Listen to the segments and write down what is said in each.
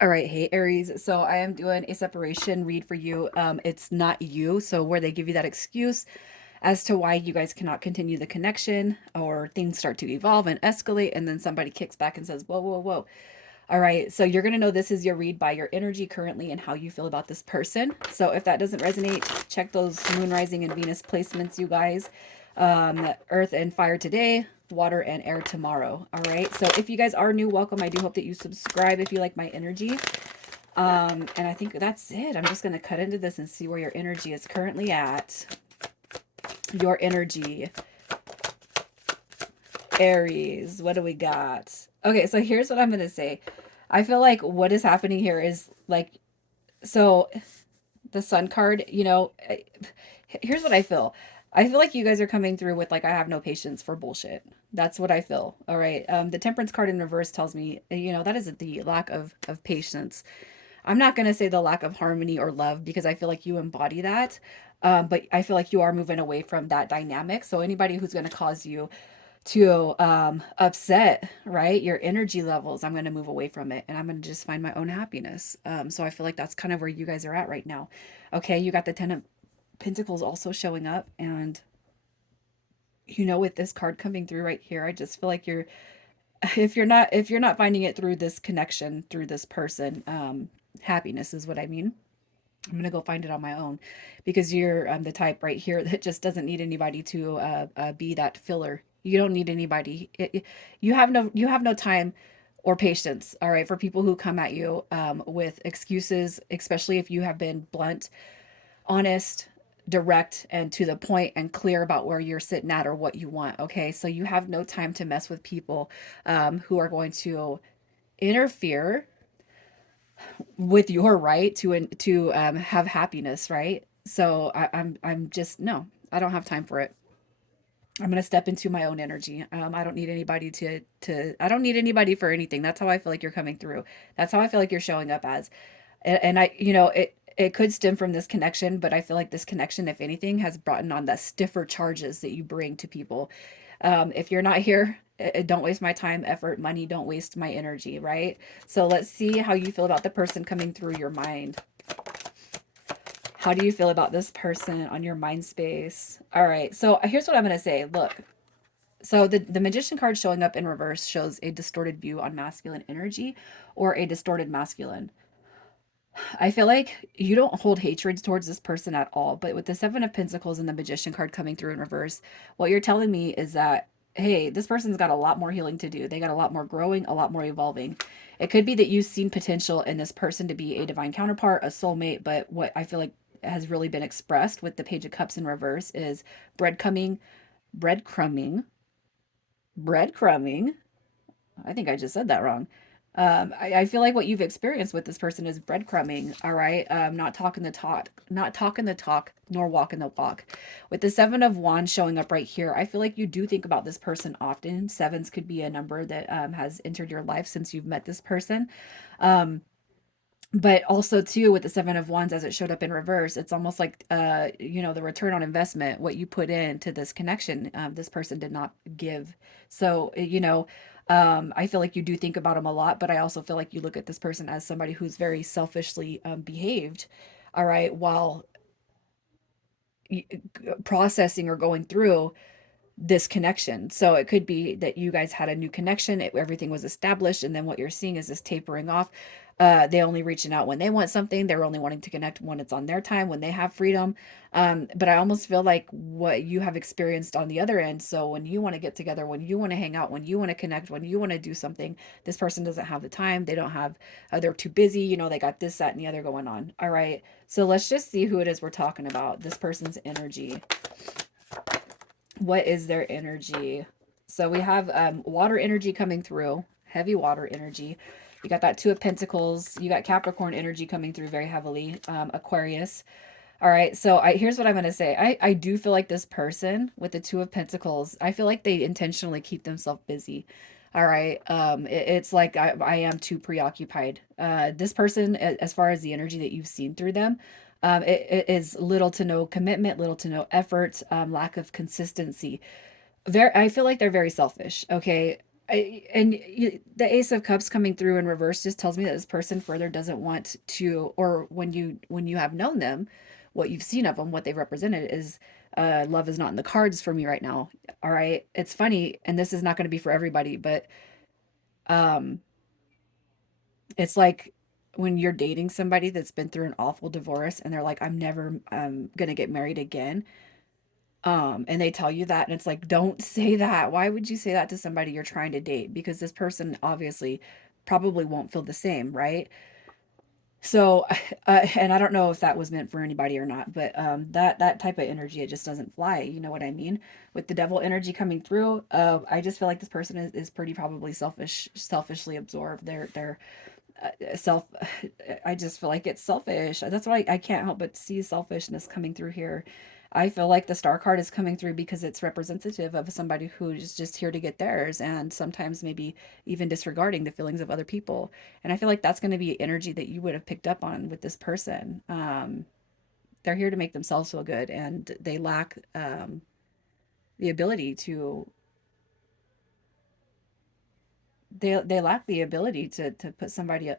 All right, hey Aries. So I am doing a separation read for you. It's not you, so where they give you that excuse as to why you guys cannot continue the connection or things start to evolve and escalate, and then somebody kicks back and says, "Whoa, whoa, whoa." All right, so you're gonna know this is your read by your energy currently and how you feel about this person. So if that doesn't resonate, check those moon rising and Venus placements, you guys. Earth and fire today, water and air tomorrow. All right, so if you guys are new, welcome. I do hope that you subscribe if you like my energy. And I think that's it. I'm just gonna cut into this and see where your energy is currently at. Your energy, Aries. What do we got? Okay, so here's what I'm gonna say. I feel like what is happening here is like, so the sun card, here's what I feel. I feel like you guys are coming through with like, I have no patience for bullshit. That's what I feel. All right. The temperance card in reverse tells me, that is the lack of patience. I'm not going to say the lack of harmony or love because I feel like you embody that. But I feel like you are moving away from that dynamic. So anybody who's going to cause you to upset, right, your energy levels, I'm going to move away from it and I'm going to just find my own happiness. So I feel like that's kind of where you guys are at right now. Okay, you got the Ten of Pentacles also showing up, and with this card coming through right here, I just feel like you're if you're not finding it through this connection, through this person, happiness is what I mean. I'm gonna go find it on my own because you're the type right here that just doesn't need anybody to be that filler. You don't need anybody. You have no time or patience. All right, for people who come at you with excuses, especially if you have been blunt, honest, direct, and to the point and clear about where you're sitting at or what you want. Okay, so you have no time to mess with people who are going to interfere with your right to have happiness, right? So I'm just no, I don't have time for it. I'm gonna step into my own energy. I don't need anybody to. I don't need anybody for anything. That's how I feel like you're coming through. That's how I feel like you're showing up as. And it could stem from this connection, but I feel like this connection, if anything, has brought on the stiffer charges that you bring to people. If you're not here, don't waste my time, effort, money. Don't waste my energy, right? So let's see how you feel about the person coming through your mind. How do you feel about this person on your mind space? All right. So here's what I'm going to say. Look, so the magician card showing up in reverse shows a distorted view on masculine energy or a distorted masculine. I feel like you don't hold hatred towards this person at all, but with the Seven of Pentacles and the Magician card coming through in reverse, what you're telling me is that, hey, this person's got a lot more healing to do. They got a lot more growing, a lot more evolving. It could be that you've seen potential in this person to be a divine counterpart, a soulmate, but what I feel like has really been expressed with the Page of Cups in reverse is breadcrumbing, breadcrumbing, breadcrumbing. I think I just said that wrong. I feel like what you've experienced with this person is breadcrumbing, all right? Not talking the talk, not talking the talk, nor walking the walk. With the Seven of Wands showing up right here, I feel like you do think about this person often. Sevens could be a number that has entered your life since you've met this person. Um, but also too with the Seven of Wands as it showed up in reverse, it's almost like the return on investment, what you put into this connection, this person did not give. So I feel like you do think about them a lot, but I also feel like you look at this person as somebody who's very selfishly behaved, all right, while processing or going through this connection. So it could be that you guys had a new connection, everything was established, and then what you're seeing is this tapering off. They only reaching out when they want something. They're only wanting to connect when it's on their time, when they have freedom. But I almost feel like what you have experienced on the other end. So when you want to get together, when you want to hang out, when you want to connect, when you want to do something, this person doesn't have the time. They don't have, they're too busy. They got this, that, and the other going on. All right. So let's just see who it is we're talking about. This person's energy. What is their energy? So we have water energy coming through, heavy water energy. You got that Two of Pentacles. You got Capricorn energy coming through very heavily. Aquarius. All right. So here's what I'm going to say. I do feel like this person with the Two of Pentacles, I feel like they intentionally keep themselves busy. All right. It's like I am too preoccupied. This person, as far as the energy that you've seen through them, it is little to no commitment, little to no effort, lack of consistency. I feel like they're very selfish. Okay. The Ace of Cups coming through in reverse just tells me that this person further doesn't want to, or when you have known them, what you've seen of them, what they've represented is love is not in the cards for me right now. All right, it's funny, and this is not going to be for everybody, but um, it's like when you're dating somebody that's been through an awful divorce, and they're like, "I'm never gonna get married again." And they tell you that, and it's like, don't say that. Why would you say that to somebody you're trying to date? Because this person obviously probably won't feel the same, right? So, and I don't know if that was meant for anybody or not, but that type of energy, it just doesn't fly. You know what I mean? With the devil energy coming through, I just feel like this person is pretty probably selfishly absorbed. They're self I just feel like it's selfish. That's why I can't help but see selfishness coming through here. I feel like the star card is coming through because it's representative of somebody who is just here to get theirs, and sometimes maybe even disregarding the feelings of other people. And I feel like that's going to be energy that you would have picked up on with this person. They're here to make themselves feel good, and they lack the ability to they lack the ability to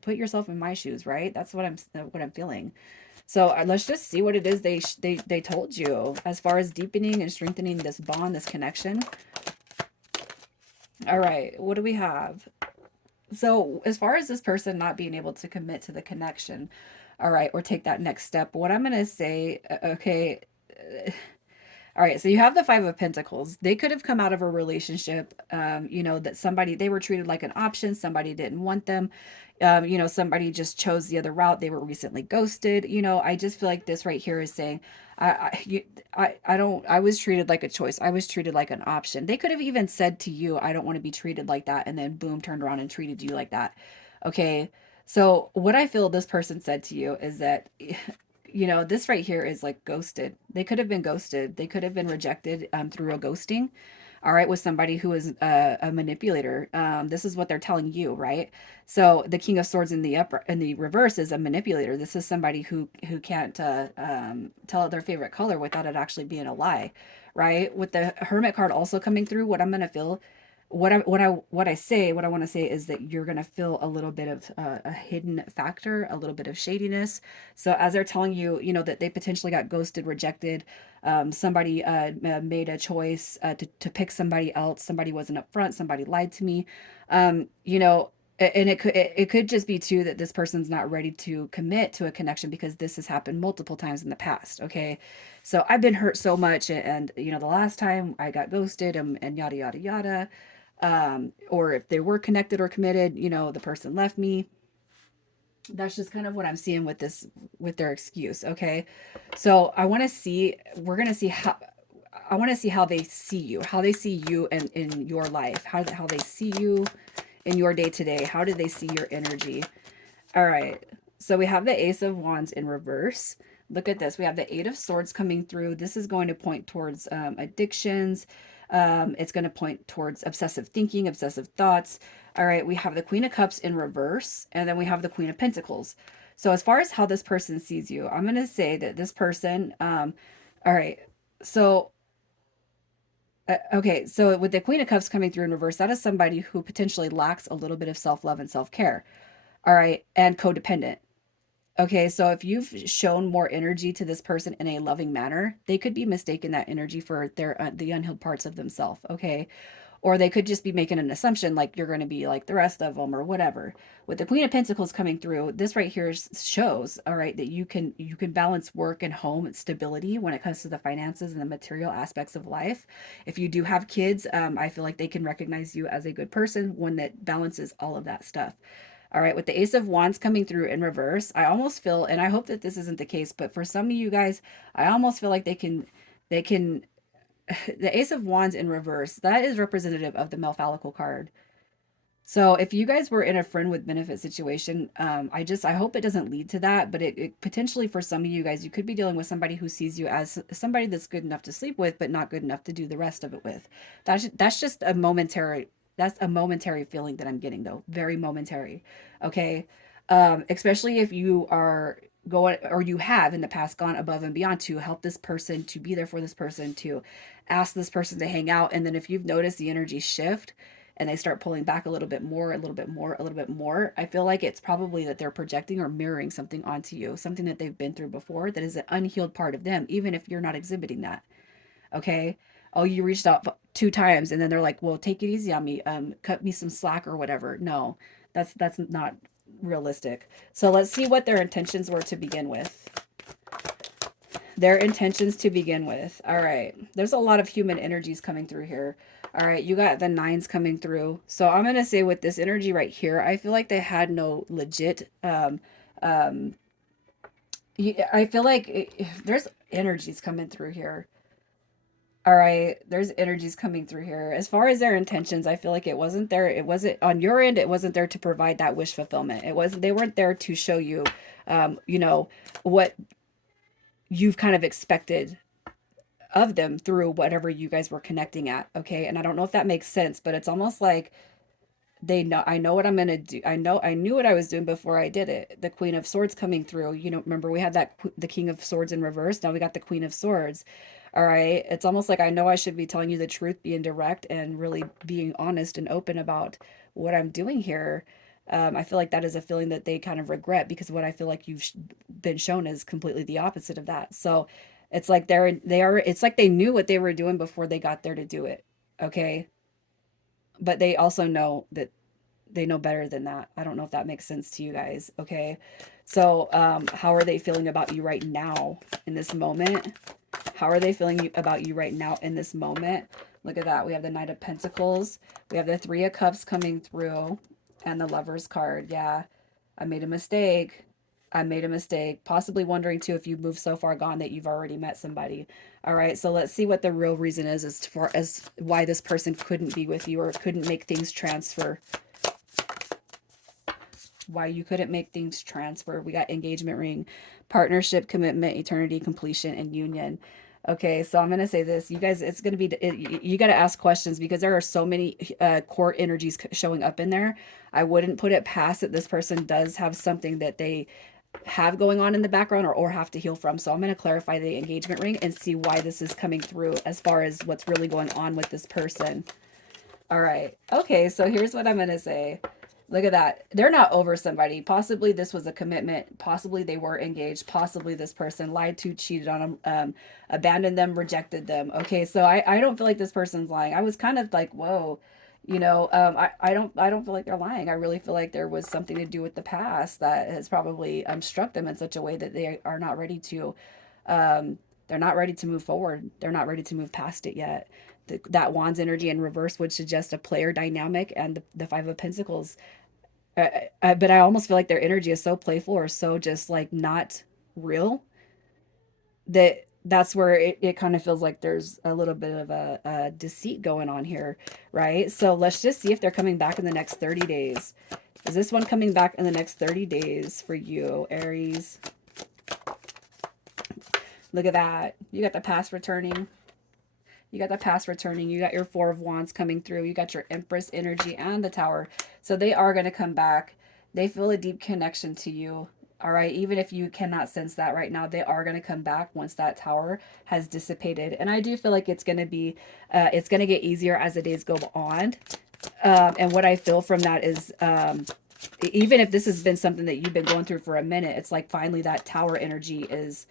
put yourself in my shoes, right? That's what I'm feeling. So let's just see what it is they told you as far as deepening and strengthening this bond, this connection. All right, what do we have? So as far as this person not being able to commit to the connection, all right, or take that next step, what I'm gonna say, okay, all right, so you have the Five of Pentacles. They could have come out of a relationship, that somebody, they were treated like an option, somebody didn't want them, somebody just chose the other route. They were recently ghosted. I just feel like this right here is saying, I don't, I was treated like a choice. I was treated like an option. They could have even said to you, I don't want to be treated like that. And then boom, turned around and treated you like that. Okay. So what I feel this person said to you is that this right here is like ghosted. They could have been ghosted. They could have been rejected through a ghosting. All right, with somebody who is a manipulator. This is what they're telling you, right? So the King of Swords in the reverse is a manipulator. This is somebody who can't tell their favorite color without it actually being a lie, right? With the Hermit card also coming through, what I'm gonna feel what I want to say is that you're going to feel a little bit of a hidden factor, a little bit of shadiness. So as they're telling you, that they potentially got ghosted, rejected, somebody made a choice to pick somebody else, somebody wasn't upfront, somebody lied to me, and it could just be too that this person's not ready to commit to a connection because this has happened multiple times in the past. Okay, so I've been hurt so much, and the last time I got ghosted, and yada yada yada. Or if they were connected or committed, the person left me. That's just kind of what I'm seeing with this, with their excuse. Okay, so we're gonna see how. I want to see how they see you, how they see you in your life, how they see you in your day to day. How do they see your energy? All right. So we have the Ace of Wands in reverse. Look at this. We have the Eight of Swords coming through. This is going to point towards addictions. It's going to point towards obsessive thinking, obsessive thoughts. All right. We have the Queen of Cups in reverse. And then we have the Queen of Pentacles. So as far as how this person sees you, I'm going to say that this person, all right. So, okay. So with the Queen of Cups coming through in reverse, that is somebody who potentially lacks a little bit of self love and self care. All right. And codependent. Okay, so if you've shown more energy to this person in a loving manner, they could be mistaking that energy for the unhealed parts of themselves. Okay, or they could just be making an assumption like you're going to be like the rest of them or whatever. With the Queen of Pentacles coming through, this right here shows, all right, that you can balance work and home and stability when it comes to the finances and the material aspects of life. If you do have kids, I feel like they can recognize you as a good person, one that balances all of that stuff. All right, with the Ace of Wands coming through in reverse, I almost feel, and I hope that this isn't the case, but for some of you guys, I almost feel like they can, the Ace of Wands in reverse, that is representative of the Malfalical card. So if you guys were in a friend with benefit situation, I hope it doesn't lead to that, but it potentially for some of you guys, you could be dealing with somebody who sees you as somebody that's good enough to sleep with, but not good enough to do the rest of it with. That's just a momentary, that's a momentary feeling that I'm getting though, very momentary. Okay. Especially if you are going, or you have in the past gone above and beyond to help this person, to be there for this person, to ask this person to hang out. And then if you've noticed the energy shift, and they start pulling back a little bit more, a little bit more, a little bit more, I feel like it's probably that they're projecting or mirroring something onto you, something that they've been through before that is an unhealed part of them, even if you're not exhibiting that. Okay. Oh, you reached out 2 times and then they're like, well, take it easy on me. Cut me some slack or whatever. No, that's not realistic. So let's see what their intentions were to begin with. Their intentions to begin with. All right. There's a lot of human energies coming through here. All right. You got the nines coming through. So I'm going to say with this energy right here, I feel like they had no legit, um, I feel like there's energies coming through here. All right, there's energies coming through here. As far as their intentions, I feel like it wasn't there. It wasn't on your end. It wasn't there to provide that wish fulfillment. It wasn't. They weren't there to show you, you know, what you've kind of expected of them through whatever you guys were connecting at. Okay, and I don't know if that makes sense, but it's almost like they know, I know what I'm gonna do. I knew what I was doing before I did it. The Queen of Swords coming through. You know, remember we had that the King of Swords in reverse. Now we got the Queen of Swords. All right. It's almost like I know I should be telling you the truth, being direct and really being honest and open about what I'm doing here. I feel like that is a feeling that they kind of regret because what I feel like you've been shown is completely the opposite of that. So it's like it's like they knew what they were doing before they got there to do it. Okay. But they also know that they know better than that. I don't know if that makes sense to you guys. Okay. So, how are they feeling about you right now in this moment? How are they feeling about you right now in this moment? Look at that. We have the Knight of Pentacles. We have the Three of Cups coming through and the Lover's card. Yeah. I made a mistake. I made a mistake. Possibly wondering too if you've moved so far gone that you've already met somebody. All right. So let's see what the real reason is as far as why this person couldn't be with you or couldn't make things transfer. Why you couldn't make things transfer. We got engagement ring, partnership, commitment, eternity, completion, and union. Okay, so I'm going to say this. You guys, it's going to be, you got to ask questions because there are so many court energies showing up in there. I wouldn't put it past that this person does have something that they have going on in the background or have to heal from. So I'm going to clarify the engagement ring and see why this is coming through as far as what's really going on with this person. All right. Okay, so here's what I'm going to say. Look at that. They're not over somebody. Possibly this was a commitment. Possibly they were engaged. Possibly this person lied to, cheated on them, abandoned them, rejected them. Okay, so I don't feel like this person's lying. I was kind of like, whoa, I don't feel like they're lying. I really feel like there was something to do with the past that has probably struck them in such a way that they are not ready to, they're not ready to move forward. They're not ready to move past it yet. That Wands energy in reverse would suggest a player dynamic, and the Five of Pentacles, but I almost feel like their energy is so playful or so just like not real that that's where it kind of feels like there's a little bit of a deceit going on here, right? So let's just see if they're coming back in the next 30 days. Is this one coming back in the next 30 days for you, Aries? Look at that. You got the past returning. You got the past returning. You got your Four of Wands coming through. You got your Empress energy and the Tower. So they are going to come back. They feel a deep connection to you. All right. Even if you cannot sense that right now, they are going to come back once that Tower has dissipated. And I do feel like it's going to be, it's going to get easier as the days go on. And what I feel from that is, even if this has been something that you've been going through for a minute, it's like finally that Tower energy is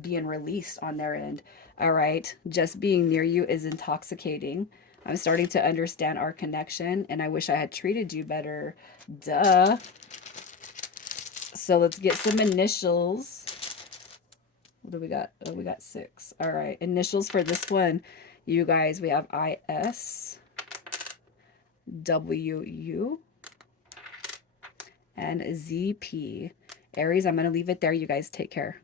being released on their end. All right. Just being near you is intoxicating. I'm starting to understand our connection and I wish I had treated you better. Duh. So let's get some initials. What do we got? Oh, we got 6. All right. Initials for this one. You guys, we have IS, WU, and ZP. Aries, I'm going to leave it there. You guys take care.